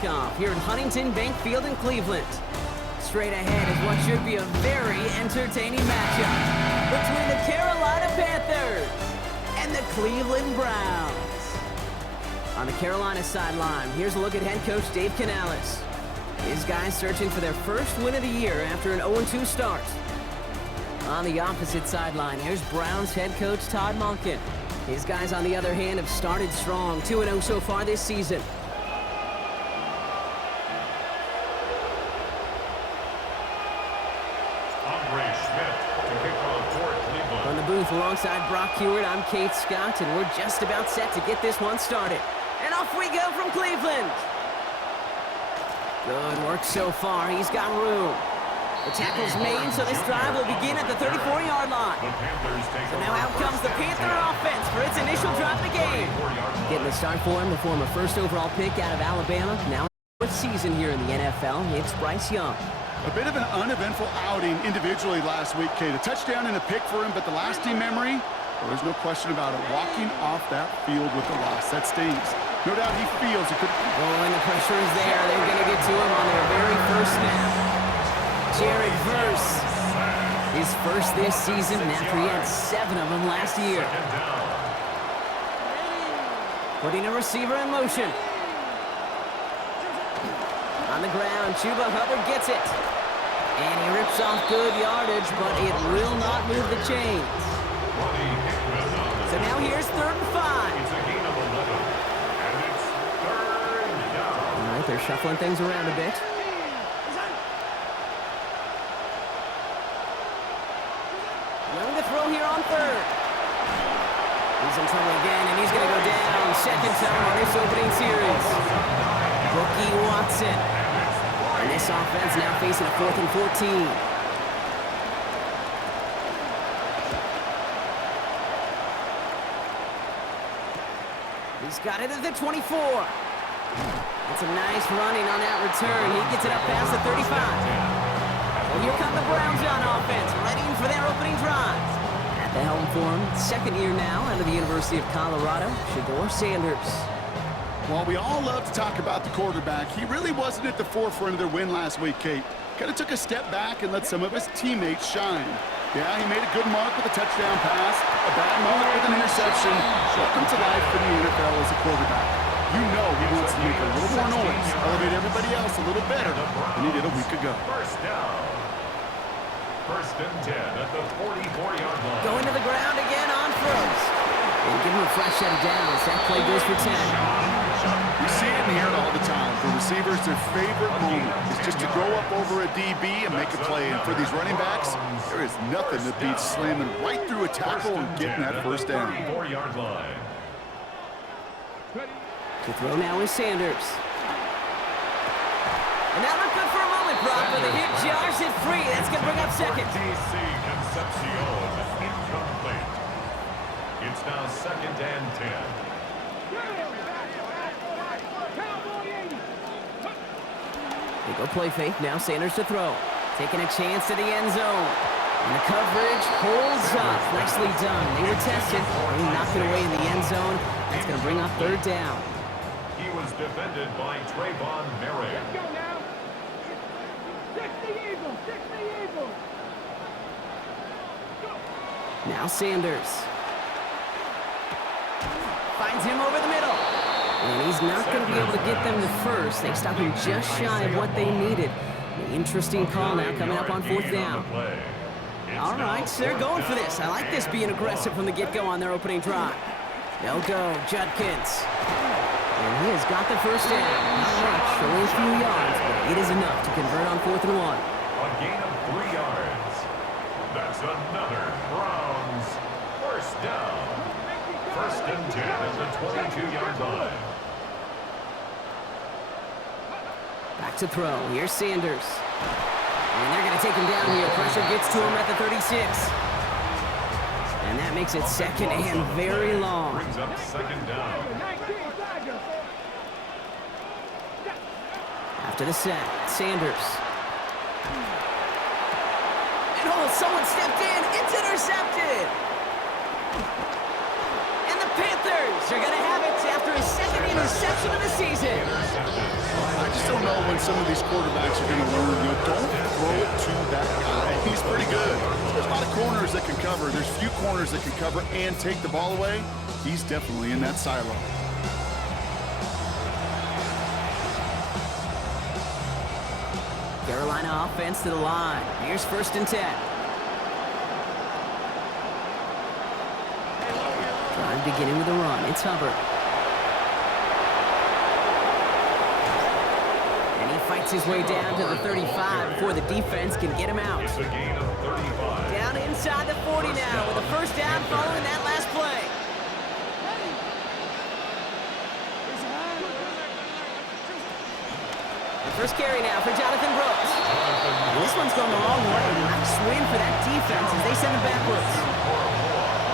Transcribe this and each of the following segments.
kickoff here at Huntington Bank Field in Cleveland. Straight ahead is what should be a very entertaining matchup between the Carolina Panthers and the Cleveland Browns. On the Carolina sideline, here's a look at head coach Dave Canales. His guys searching for their first win of the year after an 0-2 start. On the opposite sideline, here's Browns head coach Todd Monken. His guys, on the other hand, have started strong, 2-0 so far this season. From the booth alongside Brock Hewitt, I'm Kate Scott, and we're just about set to get this one started. And off we go from Cleveland. Good work so far. He's got room. The tackle's made, so this drive will begin at the 34-yard line. So now out comes the Panther offense for its initial drive of the game. Getting the start for him, the former first overall pick out of Alabama. Now fourth season here in the NFL, it's Bryce Young. A bit of an uneventful outing individually last week, Kate. A touchdown and a pick for him, but the lasting memory, well, there's no question about it. Walking off that field with the loss, that stings. No doubt he feels he could... Oh, and the pressure is there. They're going to get to him on their very first snap. Jared Verse, his first this season after he had 7 of them last year. Putting a receiver in motion. On the ground, Chuba Hubbard gets it. And he rips off good yardage, but it will not move the chains. So now here's 3rd and 5. All right, they're shuffling things around a bit. Young to throw here on 3rd. He's in trouble again, and he's going to go down. Second time on this opening series. Bookie Watson. And this offense now facing a 4th and 14. He's got it at the 24. That's a nice running on that return. He gets it up past the 35. Well, here come the Browns on offense, ready for their opening drive. At the helm for him, 2nd year now out of the University of Colorado, Shedeur Sanders. While we all love to talk about the quarterback, he really wasn't at the forefront of their win last week, Kate. Kind of took a step back and let some of his teammates shine. Yeah, he made a good mark with a touchdown pass, a bad mark with an interception. Welcome to life for the NFL as a quarterback. You know he wants to make a little more noise, elevate everybody else a little better than he did a week ago. First down. 1st and 10 at the 44-yard line. Going to the ground again on throws. And give him a fresh set of downs. That play goes for 10. We see it and hear it all the time. For receivers, their favorite moment is just to go up over a DB and make a play. And for these running backs, there is nothing that beats slamming right through a tackle and getting that first down. 34-yard line. To throw now is Sanders. And that looked good for a moment, Brock, but the hit jars it free. That's going to bring up 2nd. DC Concepcion, incomplete. It's now 2nd and 10. They go play fake. Now Sanders to throw. Taking a chance to the end zone. And the coverage holds up. Nicely done. They were tested. They knocked it away in the end zone. That's going to bring up 3rd down. He was defended by Trayvon Merrick. Let's go now. 60 Eagles. 60 Eagles. Now Sanders. Finds him over the middle. And he's not going to be able to get them to first. They stop him just shy of what they needed. An interesting call now coming up on 4th down. All right, so they're going for this. I like this being aggressive from the get-go on their opening drive. They'll go, Judkins. And he has got the first down. Not much, only a few yards, but it is enough to convert on 4th and 1. A gain of 3 yards. That's another Browns first down. 1st and 10 at the 22-yard line. Back to throw. Here's Sanders. And they're going to take him down here. Pressure gets to him at the 36. And that makes it 2nd and very long. Brings up 2nd down. After the set, Sanders. And oh, someone stepped in. It's intercepted. And the Panthers are going to have it after his 2nd interception of the season. I some of these quarterbacks are going to learn, don't throw it to that guy. He's pretty good. There's a lot of corners that can cover. There's few corners that can cover and take the ball away. He's definitely in that silo. Carolina offense to the line. Here's 1st and 10. Drive beginning with a run. It's Hubbard. And he fights his way down to the 35 before the defense can get him out. It's a gain of 35. Down inside the 40 now with a 1st down following that last play. First carry now for Jonathan Brooks. This one's going the wrong way. Nice win for that defense as they send it backwards.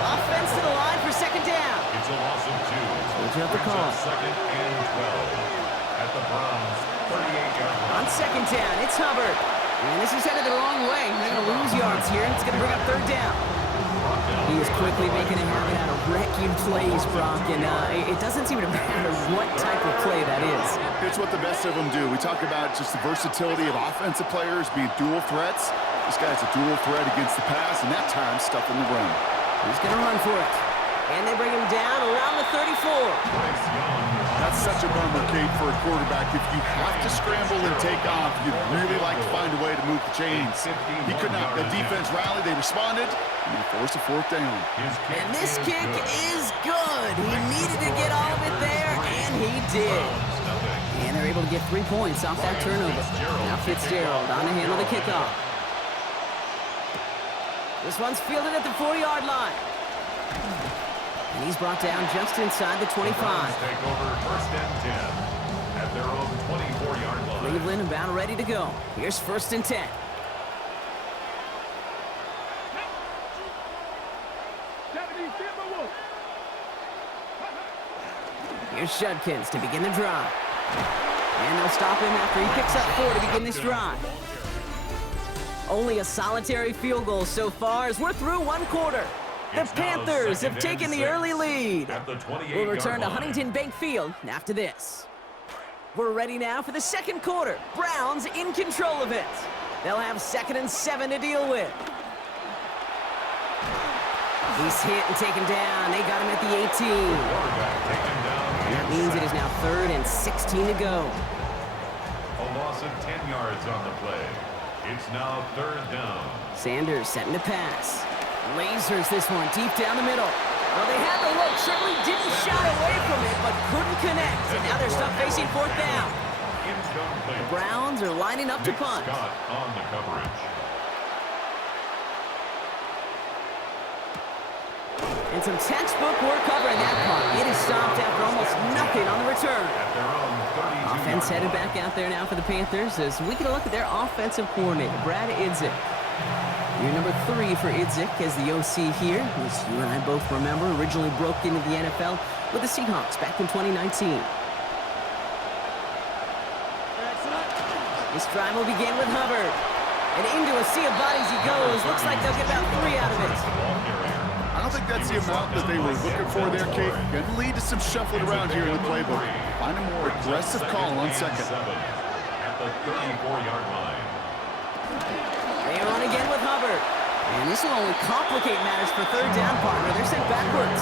Offense to the line for 2nd down. It's a loss of 2. Switch up the call. 2nd and 12 at the Browns' 38-yard line. On 2nd down, it's Hubbard. And this is headed the wrong way. They're going to lose yards here. It's going to bring up 3rd down. He is quickly making a habit out of wrecking plays, Brock, and it doesn't seem to matter what type of play that is. It's what the best of them do. We talk about just the versatility of offensive players being dual threats. This guy's a dual threat against the pass, and that time stuffing the run. He's going to run for it. And they bring him down around the 34. That's such a bummer, Kate, for a quarterback. If you have to scramble and take off, you'd really like to find a way to move the chains. He could not. The defense rallied. They responded, and they forced a 4th down. And this kick is good. He needed to get all of it there, and he did. And they're able to get 3 points off that turnover. Now Fitzgerald on to handle the kickoff. This one's fielded at the 40-yard line. And he's brought down just inside the 25. Take over 1st and 10 at their own 24-yard line. Cleveland about ready to go. Here's 1st and 10. Here's Judkins to begin the drive. And they'll stop him after he picks up 4 to begin this drive. Only a solitary field goal so far as we're through 1 quarter. The Panthers have taken the early lead. We'll return to Huntington Bank Field after this. We're ready now for the 2nd quarter. Browns in control of it. They'll have 2nd and 7 to deal with. He's hit and taken down. They got him at the 18. And that means it is now 3rd and 16 to go. A loss of 10 yards on the play. It's now 3rd down. Sanders setting to pass. Lasers this one deep down the middle. Well, they had the look, certainly didn't shy away from it, but couldn't connect. And now they're stuck facing 4th down. The Browns are lining up to punt. Scott on the coverage. And some textbook work covering that punt. It is stopped after almost nothing on the return. Offense headed back out there now for the Panthers as we get a look at their offensive coordinator, Brad Idzik. Year number 3 for Idzik as the OC here, as you and I both remember, originally broke into the NFL with the Seahawks back in 2019. This drive will begin with Hubbard. And into a sea of bodies he goes. Looks like they'll get about 3 out of it. I don't think that's the amount that they were looking for there, Kate. Going to lead to some shuffling around here in the playbook. Find a more aggressive call on 2nd. At the 34-yard line. They run again with Hubbard. And this will only complicate matters for 3rd down, partner. They're sent backwards.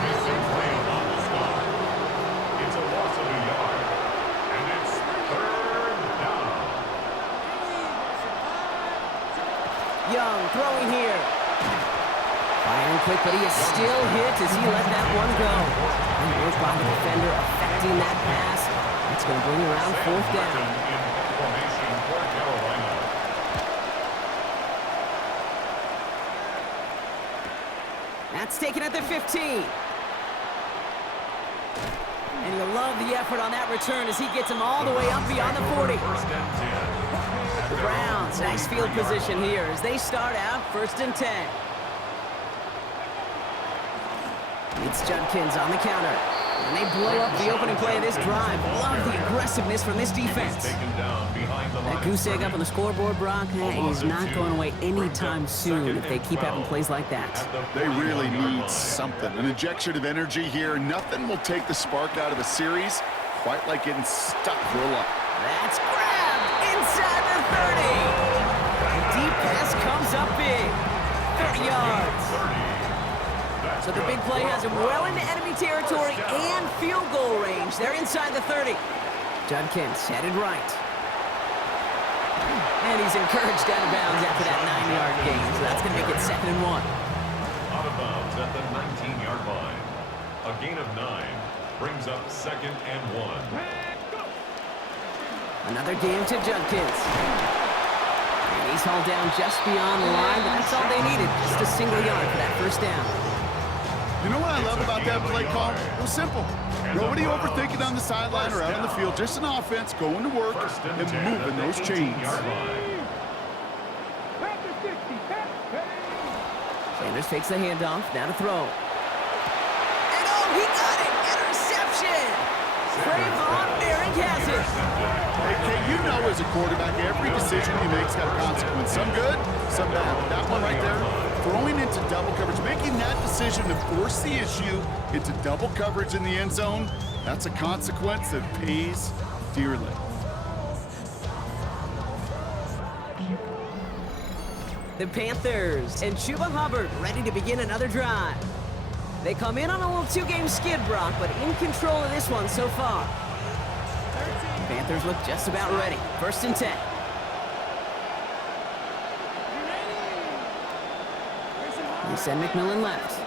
Missing play on the stop. It's a loss of a yard. And it's 3rd down. Young throwing here. Firing quick, but he is still hit as he let that one go. And work by the defender affecting that pass. That's going to bring around 4th down. In formation for Carolina. That's taken at the 15. And you'll love the effort on that return as he gets him all the way up beyond the 40. 1st and 10. The Browns, nice field position here as they start out 1st and 10. It's Judkins on the counter. And they blow up the opening play of this drive. Love the aggressiveness from this defense. That goose egg up on the scoreboard, Brock, is not going away anytime soon if they keep having plays like that. They really need something. An injection of energy here. Nothing will take the spark out of a series quite like getting stuck for a lot. 30 yards. So the big play has him well into enemy territory and field goal range. They're inside the 30. Judkins headed right. And he's encouraged out of bounds after that 9-yard gain. So that's going to make it 2nd and 1. Out of bounds at the 19-yard line. A gain of 9 brings up 2nd and 1. Another game to Judkins. And he's hauled down just beyond the line, but that's all they needed. Just a single yard for that first down. You know what I love about that play call? It was simple. Nobody overthinking on the sideline or out on the field. Just an offense going to work and moving those chains. Sanders takes the handoff, now to throw. And oh, he got it! Interception! Trayvon Merrick has it! Hey, Kay, you know as a quarterback, every decision he makes got a consequence. Some good, some bad. But that one right there, throwing into double coverage, making that decision to force the issue into double coverage in the end zone, that's a consequence that pays dearly. The Panthers and Chuba Hubbard ready to begin another drive. They come in on a little 2-game skid, Brock, but in control of this one so far. Panthers look just about ready. 1st and 10. They send McMillan left.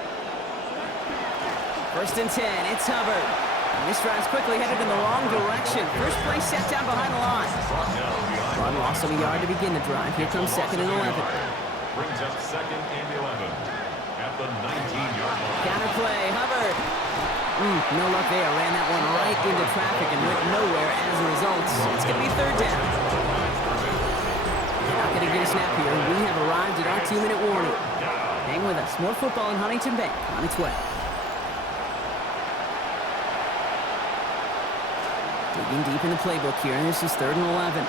1st and 10, it's Hubbard. And this drive's quickly headed in the wrong direction. First play set down behind the line. Run loss of a yard to begin the drive. Here comes 2nd and 11. Brings up 2nd and 11 at the 19-yard line. Counter play, Hubbard. No luck there. Ran that one right into traffic and went nowhere as a result. It's going to be 3rd down. They're not going to get a snap here. We have arrived at our 2-minute warning. Hang with us. More football in Huntington Bank on its way. Digging deep in the playbook here, and this is 3rd and 11.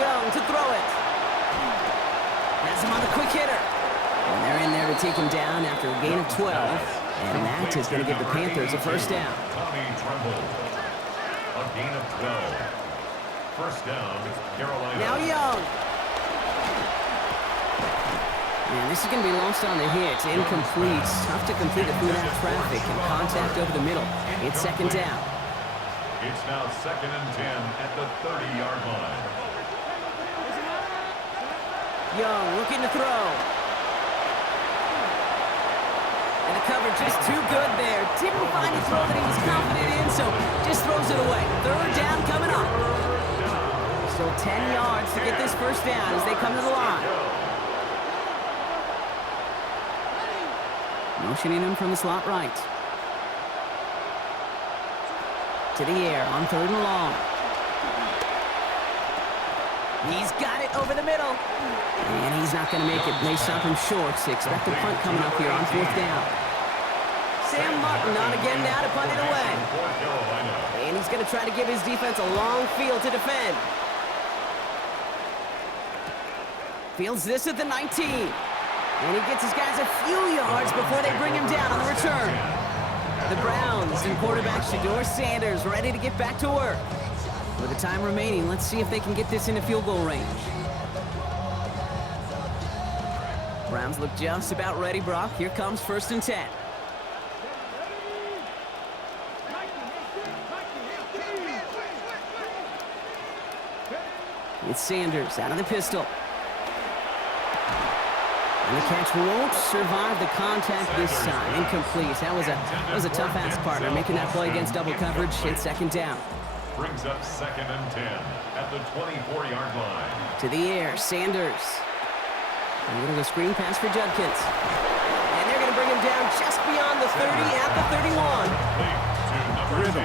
Young to throw it. Has him on the quick hitter. And they're in there to take him down after a gain of 12. And that is going to give the Panthers a 1st down. Tommy Tremble. A gain of 12. 1st down, Carolina. Now Young. And this is going to be lost on the hit. Incomplete. Tough to complete it through that traffic and contact over the middle. It's 2nd down. It's now 2nd and 10 at the 30-yard line. Young looking to throw. And the coverage is too good there. Didn't find a throw that he was confident in, so just throws it away. 3rd down coming up. Still 10 yards to get this 1st down as they come to the line. Motioning him from the slot right. To the air on 3rd and long. He's got it over the middle. And he's not going to make it. They stop him short. So expect a punt coming up here on 4th down. Sam Martin on again now to punt it away. And he's going to try to give his defense a long field to defend. Fields this at the 19. And he gets his guys a few yards before they bring him down on the return. The Browns and quarterback Shedeur Sanders ready to get back to work. With the time remaining, let's see if they can get this into field goal range. Browns look just about ready, Brock. Here comes 1st and 10. It's Sanders out of the pistol. And the catch won't survive the contact this time. Incomplete. That was a tough ass partner making that play against double coverage. It's 2nd down. Brings up 2nd and 10 at the 24-yard line. To the air, Sanders. A little screen pass for Judkins. And they're going to bring him down just beyond the 30 at the 31. Rhythm.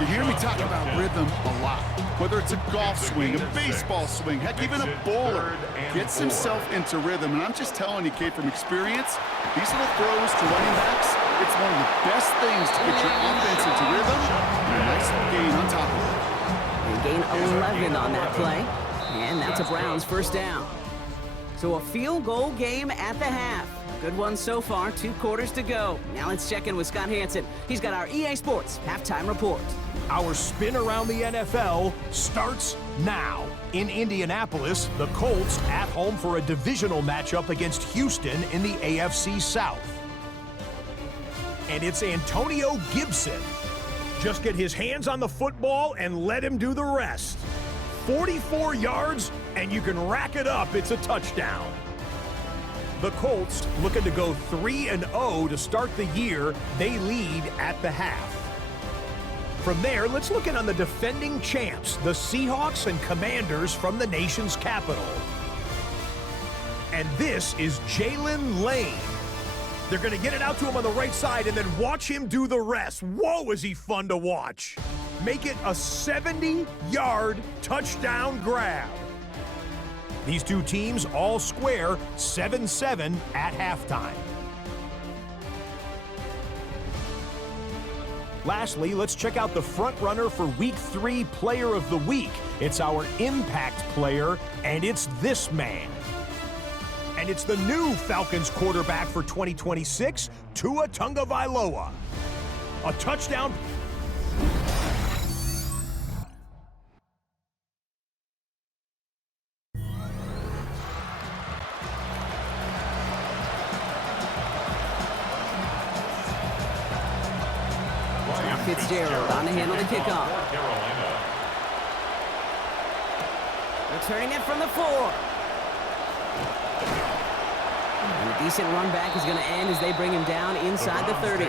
You hear me talk about rhythm a lot. Whether it's a golf swing, a baseball swing, heck, even a bowler gets himself into rhythm. And I'm just telling you, Kate, from experience, these little throws to running backs, it's one of the best things to get your offense into rhythm. And a nice gain on top of it. They gain 11 on that play. And that's a Browns 1st down. So a field goal game at the half. Good one so far, 2 quarters to go. Now let's check in with Scott Hansen. He's got our EA Sports halftime report. Our spin around the NFL starts now. In Indianapolis, the Colts at home for a divisional matchup against Houston in the AFC South. And it's Antonio Gibson. Just get his hands on the football and let him do the rest. 44 yards, and you can rack it up. It's a touchdown. The Colts looking to go 3-0 to start the year. They lead at the half. From there, let's look in on the defending champs, the Seahawks and Commanders from the nation's capital. And this is Jalen Lane. They're going to get it out to him on the right side and then watch him do the rest. Whoa, is he fun to watch. Make it a 70-yard touchdown grab. These two teams all square 7-7 at halftime. Lastly, let's check out the front runner for Week 3 Player of the Week. It's our impact player, and it's this man. And it's the new Falcons quarterback for 2026, Tua Tagovailoa. A touchdown. Fitzgerald on to handle the kickoff. Returning it from the 4. And a decent run back is going to end as they bring him down inside the 30.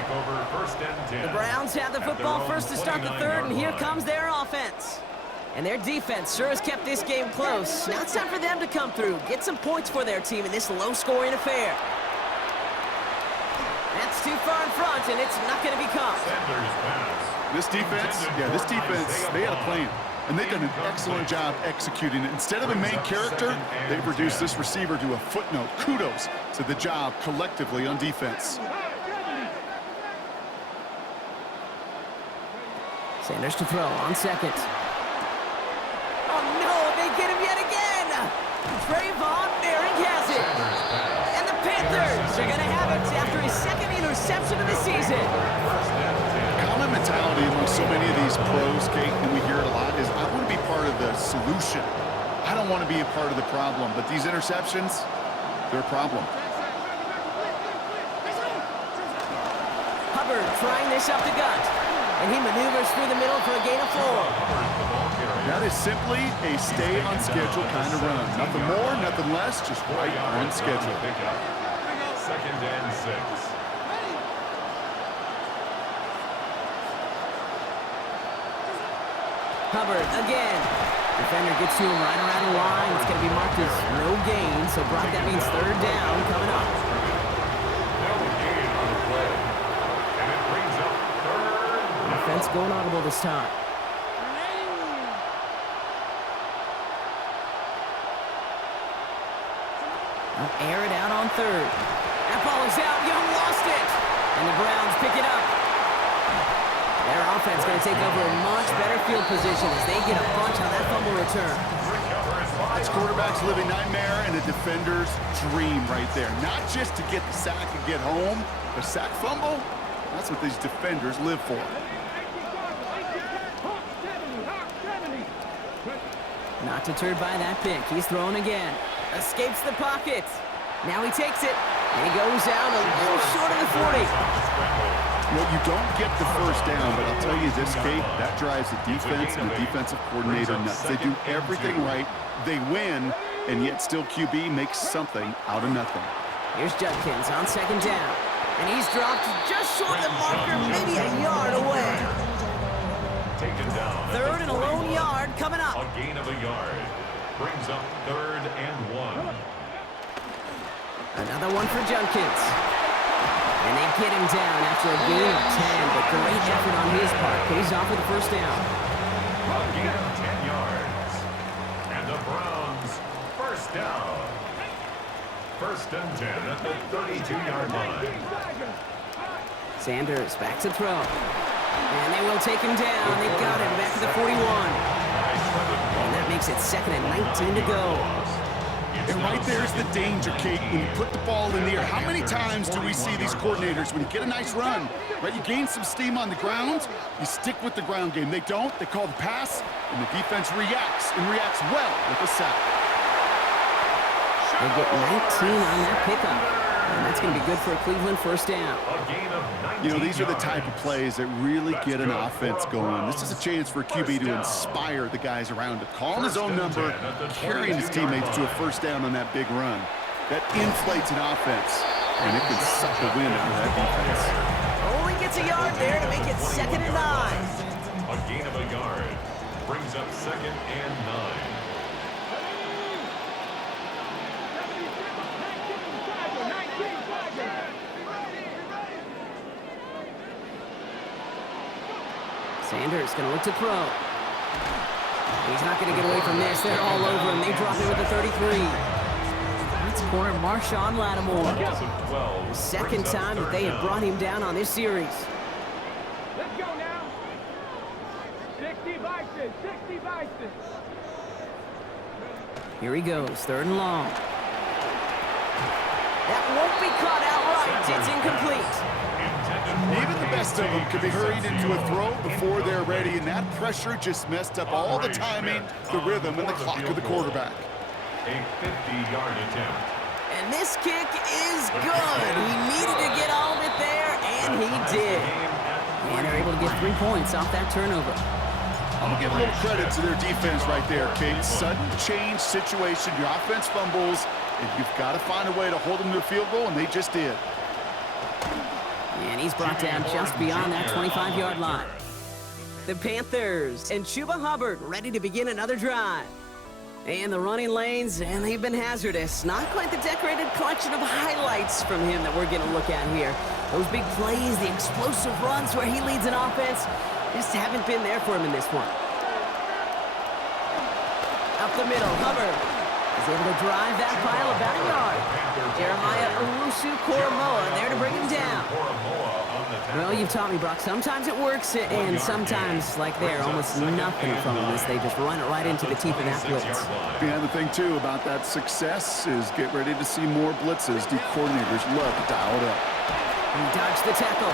The Browns have the football first to start the third, and here comes their offense. And their defense sure has kept this game close. Now it's time for them to come through, get some points for their team in this low-scoring affair. That's too far in front, and it's not going to be caught. This defense, they had a plan. And they've done an excellent job executing it. Instead of the main character, they've reduced this receiver to a footnote. Kudos to the job collectively on defense. Sanders to throw on second. Oh no, they get him yet again! Trayvon Merrick has it! And the Panthers are gonna have it after his second interception of the season. Common mentality among so many of these pros, Kate, and we hear it a lot, is I want to be part of the solution. I don't want to be a part of the problem. But these interceptions, they're a problem. Hubbard trying this up the gut. And he maneuvers through the middle for a gain of 4. That is simply a stay on schedule kind of run. Nothing more, nothing less, just right on schedule. 2nd and 6. Hubbard again. Defender gets to him right around the line. It's going to be marked as no gain. So, Brock, that means 3rd down coming up. No gain on the play. And it brings up 3rd. Offense going audible this time. They'll air it out on 3rd. That ball is out. Young lost it. And the Browns pick it up. Their offense going to take over a much better field position as they get a bunch on that fumble return. That's quarterback's living nightmare and a defender's dream right there. Not just to get the sack and get home, the sack fumble, that's what these defenders live for. Not deterred by that pick. He's throwing again. Escapes the pocket. Now he takes it. And he goes out a little short of the 40. Well, you don't get the first down, but I'll tell you this, Kate, that drives the defense and the defensive coordinator nuts. They do everything right. They win, and yet still QB makes something out of nothing. Here's Judkins on 2nd down. And he's dropped just short of the marker, maybe a yard away. Taken down. 3rd and a lone yard coming up. A gain of a yard. Brings up 3rd and 1. Another one for Judkins. And they get him down after a gain of 10, but great effort on his part. Pays off with the 1st down. A gain of 10 yards. And the Browns, 1st down. 1st and 10 at the 32-yard line. Sanders back to throw. And they will take him down. They've got him back to the 41. And that makes it 2nd and 19 to go. And right there's the danger, Kate, when you put the ball in the air. How many times do we see these coordinators, when you get a nice run, right, you gain some steam on the ground, you stick with the ground game. They don't, they call the pass, and the defense reacts, and reacts well with a sack. They get 19 on that pickup. And that's going to be good for a Cleveland first down. You know, these are the type of plays that really get an offense going. This is a chance for a QB to inspire the guys around him. Calling his own number, carrying his teammates to a first down on that big run. That inflates an offense, and it can suck the wind out of that defense. Only gets a yard there to make it 2nd and 9. A gain of a yard brings up 2nd and 9. Sanders going to look to throw. He's not going to get away from this. They're all over him. They drop him with the 33. That's corner Marshawn Lattimore. The second time that they have brought him down on this series. Let's go now. 60 Vikings, 60 Vikings. Here he goes, 3rd and long. That won't be caught outright. It's incomplete. Even the best of them could be hurried into a throw before they're ready, and that pressure just messed up all the timing, the rhythm, and the clock of the quarterback. A 50-yard attempt. And this kick is good. He needed to get all of it there, and he did. And they're able to get 3 points off that turnover. I'm going to give a little credit to their defense right there, Kate. Sudden change situation, your offense fumbles, and you've got to find a way to hold them to a field goal, and they just did. And he's brought down just beyond that 25-yard line. The Panthers and Chuba Hubbard ready to begin another drive. And the running lanes, and they've been hazardous. Not quite the decorated collection of highlights from him that we're going to look at here. Those big plays, the explosive runs where he leads an offense, just haven't been there for him in this one. Up the middle, Hubbard is able to drive that pile about a yard. Jeremiah Owusu-Koramoah there to bring him down. Well, you've taught me, Brock. Sometimes it works, and sometimes, like there, almost nothing from them as they just run it right into the teeth of that blitz. Yeah, the thing, too, about that success is get ready to see more blitzes. The coordinators love to dial it up. He dodged the tackle.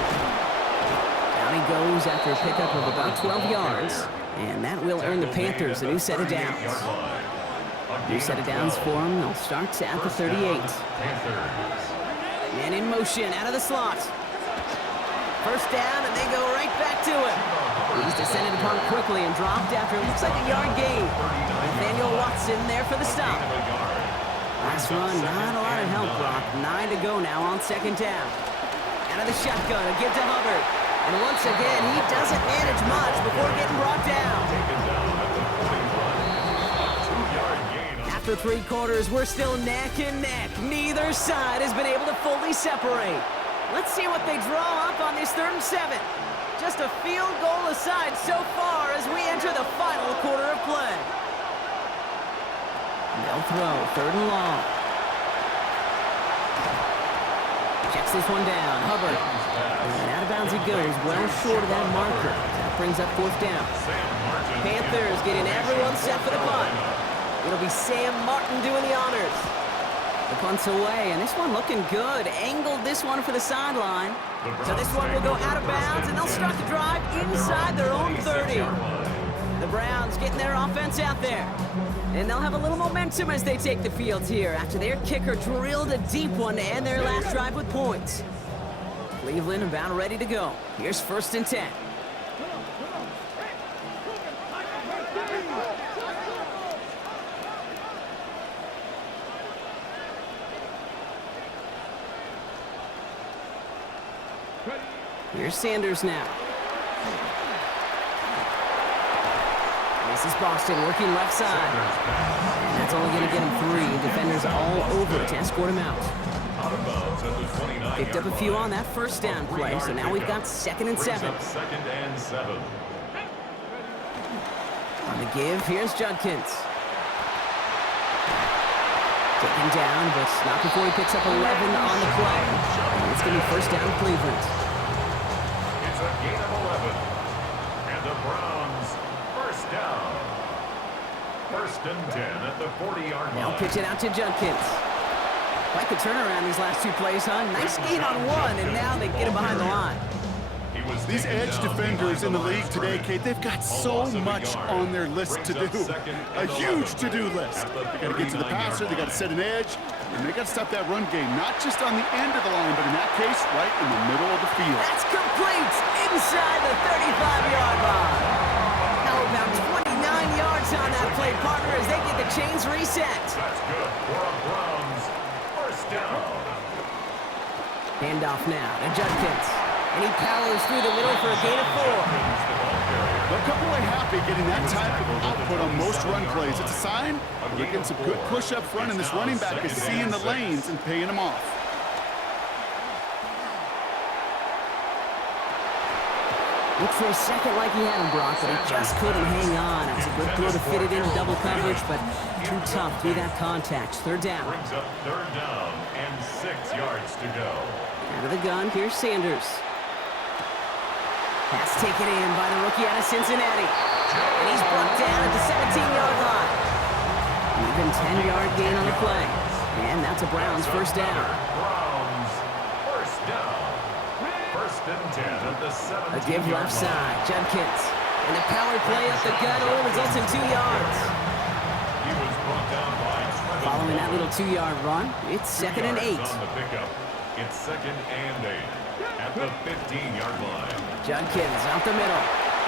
Down he goes after a pickup of about 12 yards, and that will earn the Panthers a new set of downs. New set of downs for them. They'll start at the 38. Man in motion out of the slot. First down, and they go right back to it. He's descended upon quickly and dropped after it looks like a yard gain. Nathaniel Watson there for the stop. Last run, not a lot of help, Brock. 9 to go now on 2nd down. Out of the shotgun, a give to Hubbard. And once again, he doesn't manage much before getting brought down. After 3 quarters, we're still neck and neck. Neither side has been able to fully separate. Let's see what they draw up on this 3rd and 7. Just a field goal aside so far as we enter the final quarter of play. They'll throw, 3rd and long. Checks this one down, Hubbard. And out of bounds he goes, well short of that marker. That brings up 4th down. Panthers getting everyone set for the punt. It'll be Sam Martin doing the honors. The punt's away, and this one looking good. Angled this one for the sideline. So this one will go out of bounds, and they'll start the drive inside their own 30. The Browns getting their offense out there. And they'll have a little momentum as they take the field here after their kicker drilled a deep one to end their last drive with points. Cleveland about ready to go. Here's 1st and 10. Here's Sanders now. This is Boston working left side. And that's only going to get him 3. Defenders all over to escort him out. Picked up a few on that first down play, so now we've got 2nd and 7. On the give, here's Judkins. Taken down, but not before he picks up 11 on the play. And it's going to be 1st down Cleveland. It's a gain of 11. And the Browns, 1st down. 1st and 10 at the 40-yard line. Now pitch it out to Judkins. Quite the turnaround these last two plays, huh? Nice gain on one, and now they get him behind the line. These edge defenders in the league today, Kate, they've got so much on their list to do. A huge to-do list. They got to get to the passer, they got to set an edge, and they got to stop that run game, not just on the end of the line, but in that case, right in the middle of the field. That's complete inside the 35-yard line. Now about 29 yards on that play, partner, as they get the chains reset. That's good for a Browns first down. Handoff now to Judkins. And he powers through the middle for a gain of 4. They'll come away happy getting that type of output on most run plays. It's a sign they're getting some good push up front, and this running back is seeing the lanes and paying them off. Looked for a second like he had him, Brock, but he just couldn't hang on. It was a good throw to fit it into double coverage, but too tough through that contact. Third down. Brings up third down and 6 yards to go. Out of the gun, here's Sanders. Pass taken in by the rookie out of Cincinnati. And he's brought down at the 17-yard line. Even 10-yard gain on the play. And that's a Browns first down. Browns first down. First and 10 at the 17-yard line. A give left side, Judkins. And the power play up the gut only results in 2 yards. He was brought down by Following that little 2-yard run, it's 2nd and 8. on the pickup. It's 2nd and 8 at the 15-yard line. Judkins out the middle.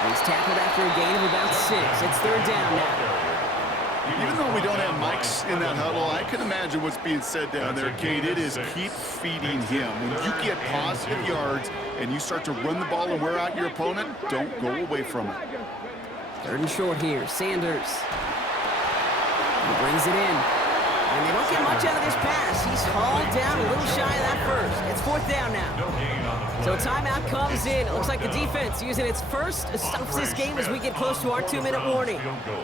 He's tackled after a gain of about 6. It's third down now. Even though we don't have mics in that huddle, I can imagine what's being said down there, Kate. It is keep feeding him. When you get positive yards and you start to run the ball and wear out your opponent, don't go away from it. Third and short here, Sanders. He brings it in. And they don't get much out of this pass. He's hauled down a little shy of that first. It's fourth down now. So a timeout comes in. It looks like the defense using its first stops this game as we get close to our 2-minute warning. Field goal.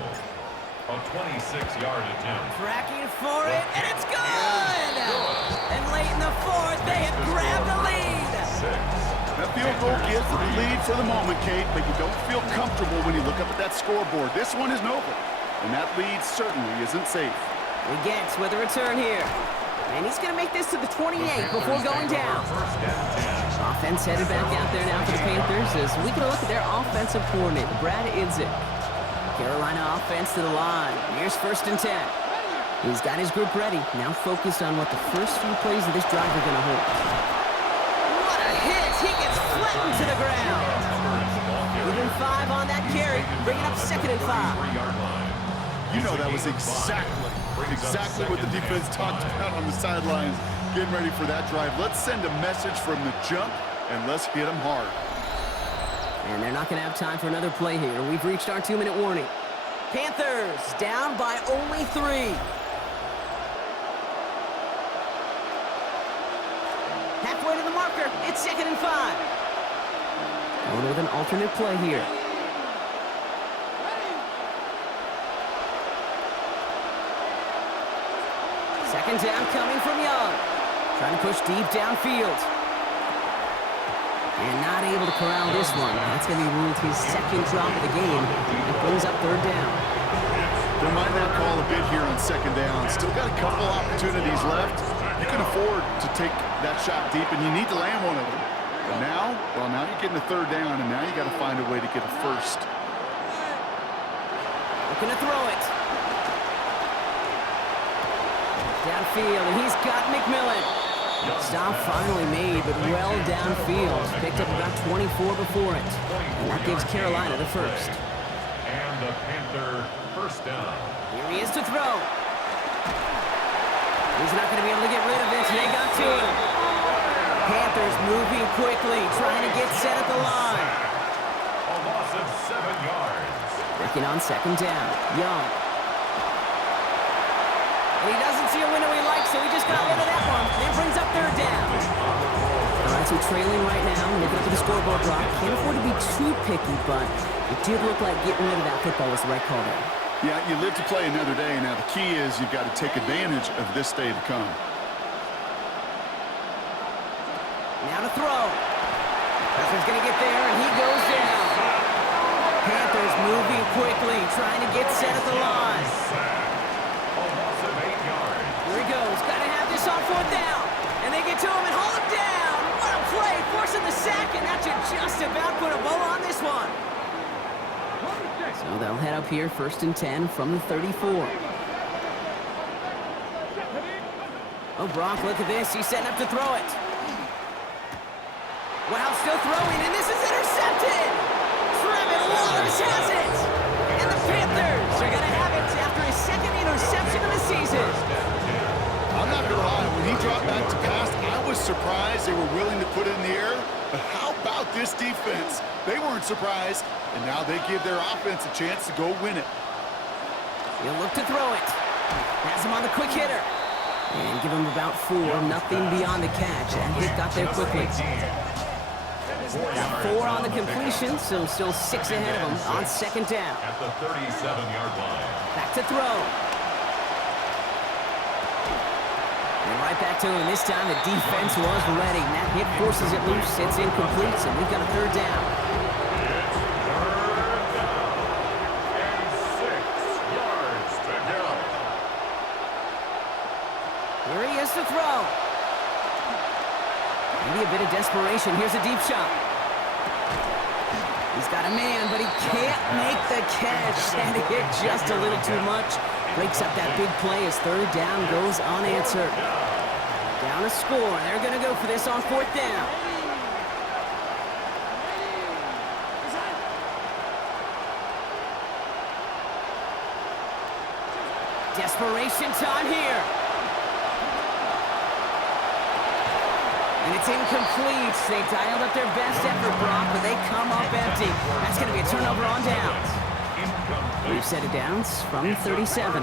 A 26-yard attempt. Tracking for it, and it's good! And late in the fourth, they have grabbed the lead. That field goal gives the lead for the moment, Kate, but you don't feel comfortable when you look up at that scoreboard. This one is noble, and that lead certainly isn't safe. He gets with a return here. And he's going to make this to the 28 before going down. Offense headed back out there now for the Panthers as we get a look at their offensive coordinator, Brad Idzik. Carolina offense to the line. Here's 1st and 10. He's got his group ready, now focused on what the first few plays of this drive are going to hold. What a hit! He gets flattened to the ground. Even 5 on that carry, bringing up 2nd and 5. You know that was exactly what the defense talked about on the sidelines, getting ready for that drive. Let's send a message from the jump, and let's hit them hard. And they're not going to have time for another play here. We've reached our 2-minute warning. Panthers down by only 3. Halfway to the marker. It's 2nd and 5. Going with an alternate play here. Second down coming from Young. Trying to push deep downfield. And not able to corral this one. That's going to be ruled his 2nd drop of the game. It brings up 3rd down. They might not call a bid here on 2nd down. Still got a couple opportunities left. You can afford to take that shot deep, and you need to land one of them. But now, well, now you're getting a 3rd down, and now you got to find a way to get a 1st. Looking to throw it. Downfield, and he's got McMillan. Stop finally made, but well downfield. Picked up about 24 before it. And that gives Carolina the 1st. And the Panther first down. Here he is to throw. He's not going to be able to get rid of it. They got to him. Panthers moving quickly, trying to get set at the line. A loss of 7 yards. Working on 2nd down. Young. And he doesn't see a window he likes, so he just got rid of that one. Then brings up 3rd down. All right, so trailing right now, looking up at the scoreboard block. Can't afford to be too picky, but it did look like getting rid of that football was the right call there. Yeah, you live to play another day. Now, the key is you've got to take advantage of this day to come. Now to throw. Panthers going to get there, and he goes down. Panthers moving quickly, trying to get set at the line. A this on 4th down. And they get to him and haul him down. What a play, forcing the sack, and that should just about put a bow on this one. So they'll head up here, 1st and 10 from the 34. Oh, Brock, look at this. He's setting up to throw it. Wow, still throwing, and this is intercepted. Trevin Wallace has it. And the Panthers are going to have it after his 2nd interception of the season. I'm not going to lie. When he dropped back to pass, I was surprised they were willing to put it in the air. But how about this defense? They weren't surprised, and now they give their offense a chance to go win it. He'll look to throw it. Has him on the quick hitter. And give him about 4, nothing beyond the catch. And hit got there quickly. Got 4 on the completion, so still 6 ahead of him on 2nd down. At the 37-yard line. Back to throw. And right back to him. This time the defense was ready. And that hit forces it loose. It's incomplete, so we've got a 3rd down. Here he is to throw. Maybe a bit of desperation. Here's a deep shot. He's got a man, but he can't make the catch. And he hit just a little too much. Breaks up that big play as 3rd down goes unanswered. Down a score. They're going to go for this on 4th down. Desperation time here. And it's incomplete. They dialed up their best effort, Brock, but they come up empty. That's going to be a turnover on downs. We've set it downs from 37.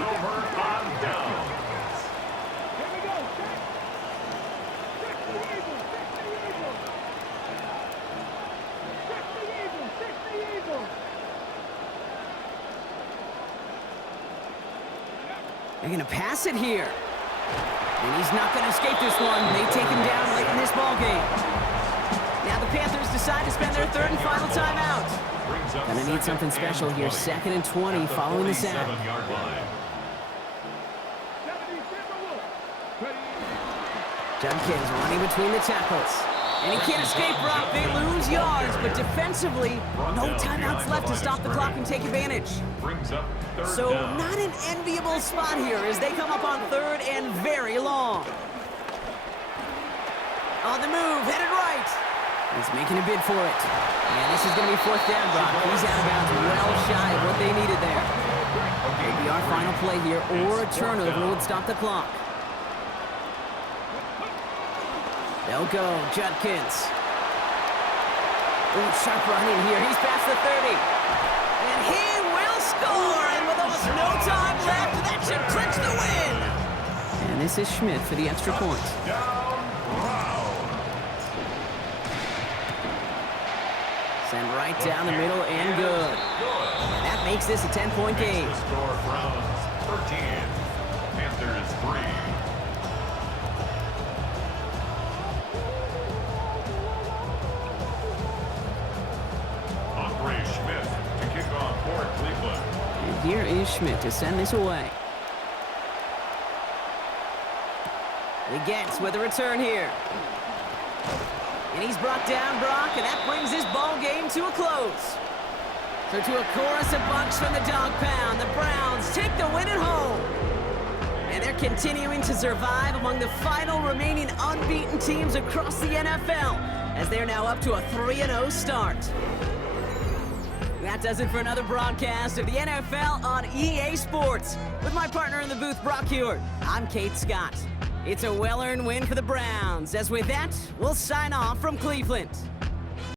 They're going to pass it here. And he's not going to escape this one. They take him down late in this ballgame. Now the Panthers decide to spend their 3rd and final timeout. Gonna need something special here. 2nd and 20 following the sack. Judkins running between the tackles. And he can't escape, Brock. They lose yards, but defensively, no timeouts left to stop the clock and take advantage. So not an enviable spot here as they come up on 3rd and very long. On the move, headed right. He's making a bid for it. And this is going to be 4th down, Brock. He's out of bounds, well shy of what they needed there. Maybe our final play here, or a turnover would stop the clock. They'll go, Judkins. Ooh, sharp running here. He's past the 30. And he will score! And with almost no time left, that should clinch the win! And this is Schmidt for the extra point. Send right down the middle and good. And that makes this a 10-point game. The score, Browns 13, Panthers 3. Schmidt to kick off for Cleveland. And here is Schmidt to send this away. He gets with a return here. And he's brought down, Brock, and that brings this ball game to a close. So to a chorus of bunks from the dog pound, the Browns take the win at home. And they're continuing to survive among the final remaining unbeaten teams across the NFL, as they're now up to a 3-0 start. That does it for another broadcast of the NFL on EA Sports. With my partner in the booth, Brock Hewitt, I'm Kate Scott. It's a well-earned win for the Browns, as with that, we'll sign off from Cleveland.